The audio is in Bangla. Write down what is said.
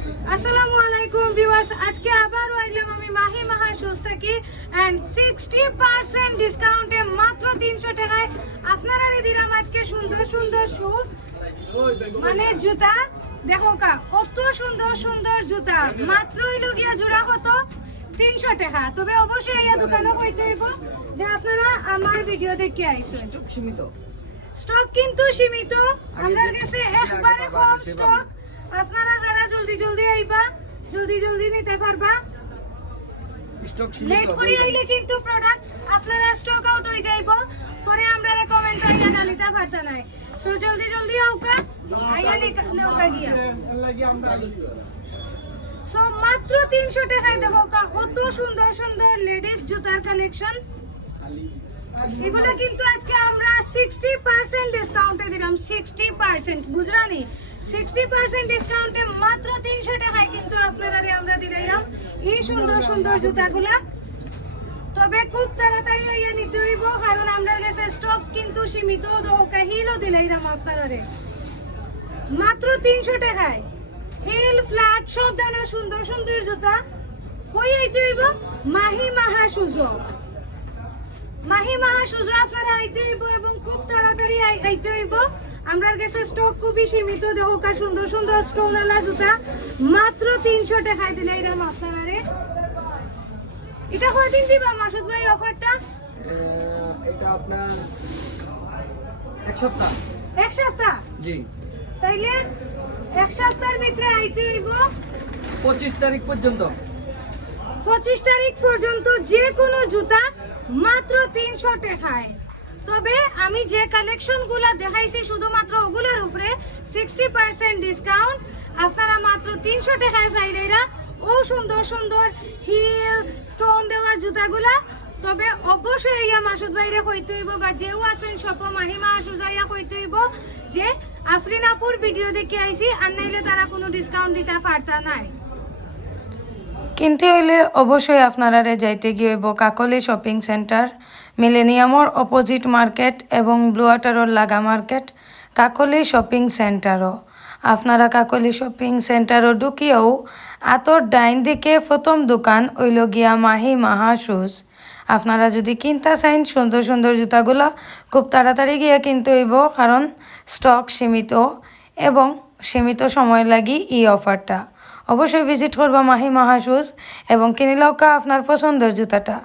আসসালামু আলাইকুম ভিউয়ার্স, আজকে আবারও আইলাম আমি মাহি মাহা শুজ থেকে এন্ড 60% ডিসকাউন্টে মাত্র 300 টাকায় আপনারা দিলাম আজকে সুন্দর সুন্দর শু, মানে জুতা। দেখো কা কত সুন্দর সুন্দর জুতা, মাত্রই লগিয়া জোড়া কত 300 টাকা। তবে অবশ্যই এই দোকানে কইতে হইব যে আপনারা আমার ভিডিও দেখে আইছেন। স্টক কিন্তু সীমিত, আমরা কাছে একবারে কম স্টক। আপনারা যারা জলদি জলদি আইবা, জলদি জলদি নিতে পারবা। স্টক সীমিত, লেট করে আইলে কিন্তু প্রোডাক্ট আপনারা স্টক আউট হয়ে যাইবো, পরে আমরা কমেন্ট আইলা গালিটা পারতা নাই। সো জলদি জলদি আউকা আইয়া নেওকা গিয়া। সো মাত্র 300 টাকায় দেখো কত সুন্দর সুন্দর লেডিস জুতার কালেকশন। এগুলা কিন্তু আজকে আমরা 60% ডিসকাউন্টে দিলাম। 60% বুঝরানি, 60% ডিসকাউন্টে মাত্র 300 টাকায় কিন্তু আপনারা আমরা দিলাম এই সুন্দর সুন্দর জুতাগুলা। তবে খুব তাড়াতাড়ি আইয়া নিতে হইব, কারণ আমরা কাছে স্টক কিন্তু সীমিত। দোকা হিলও দিলাম আপনারা মাত্র 300 টাকায়। হিল ফ্ল্যাট সব ধরনের সুন্দর সুন্দর জুতা হয়ে আইতে হইব মাহি মাহা সুযোগ। মাহি মাহা সুযোগ আপনারা আইতে হইব এবং খুব তাড়াতাড়ি আইতে হইব। আমরার কাছে স্টক খুবই সীমিত। দেখো কা সুন্দর সুন্দর স্টোনওয়ালা জুতা মাত্র 300 টাকায় দিলে এরকম আপনারা রে। এটা কয়দিন দিবা মাসুদ ভাই অফারটা? এটা আপনার এক সপ্তাহ। এক সপ্তাহ? জি। তাইলে এক সপ্তাহের ভিতরে আইতে হইব 25 তারিখ পর্যন্ত। 25 তারিখ পর্যন্ত যে কোনো জুতা মাত্র 300 টাকায়। তবে আমি যে কালেকশনগুলা দেখাইছি শুধুমাত্র ওগুলোর উপরে 60% ডিসকাউন্ট। আপনারা মাত্র 300 টাকায় পাইলেরা ও সুন্দর সুন্দর হিল স্টোন দেওয়া জুতাগুলা। তবে অবশ্যই ইয়া মাসুদ ভাইরে কইতে হইব বা যেও আছেন সপ মাহিমা সুজাইয়া কইতে হইব যে আফরিন আপুর ভিডিও দেখে আইছি, আর নাইলে তারা কোনো ডিসকাউন্ট দিতে পারতা নাই। কিনতে হইলে অবশ্যই আপনারা যাইতে গিয়ে কাকলি শপিং সেন্টার, মিলেনিয়ামর অপোজিট মার্কেট এবং ব্লু ওয়াটারর লাগা মার্কেট, কাকলি শপিং সেন্টারও। আপনারা কাকলি শপিং সেন্টারও ঢুকিয়েও আতর ডাইন দিকে প্রথম দোকান ওইল গিয়া মাহি মাহা শুজ। আপনারা যদি কিনতে চাইন সুন্দর সুন্দর জুতাগুলা খুব তাড়াতাড়ি গিয়ে কিনতে হইব, কারণ স্টক সীমিত এবং সীমিত সময় লাগি এই অফারটা। অবশ্যই ভিজিট করবা মাহি মাহা শুজ এবং কিনিলাও কা আপনার পছন্দের জুতাটা।